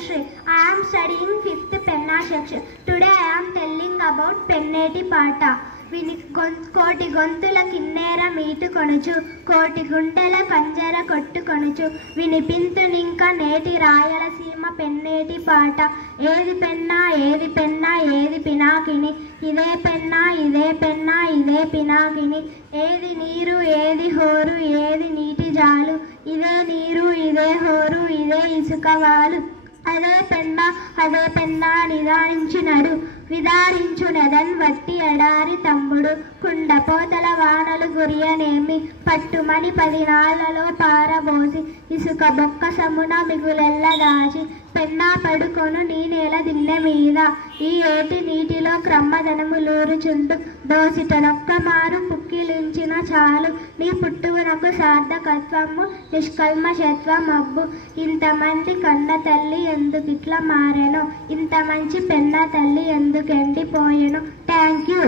Tanushree. I am studying 5th Penna section. Today I am telling about Penneti Pata. కోటి గొంతుల కిన్నెర meet కొనుచు, కోటి గుంటెల కంజర కొట్టు కొనుచు, వినిపింతునింక నేటి రాయలసీమ పెన్నేటి పాట. ఏది పెన్నా ఏది పెన్నా ఏది పినాకిని, ఇదే పెన్నా ఇదే పెన్నా ఇదే పినాకిని. ఏది నీరు ఏది హోరు ఏది నీటి జాలు, ఇదే నీరు ఇదే హోరు ఇదే ఇసుకవాలు. అదే పెన్నా నిదానించినడు, విదారించునదన్ వట్టి ఎడారి తమ్ముడు. కుండపోతల వానలు గురియనేమి, పట్టుమని 10 నాళ్లలో పారబోసి, ఇసుక బొక్క సమున మిగులెల్ల దాచి, పెన్నా పడుకొను నీ నేల దిన్నె మీద. ఈ ఏటి నీటిలో క్రమ్మదనములూరుచుండు, దోసిటనొక్క మారు పుక్కిలించిన చాలు. నీ పుట్టువునకు సార్థకత్వము నిష్కల్మషత్వం అబ్బు. ఇంతమంది కన్న తల్లి ఎందుకిట్లా మారెను, ఇంత మంచి పెన్న తల్లి ఎందుకెండిపోయెను. Thank you.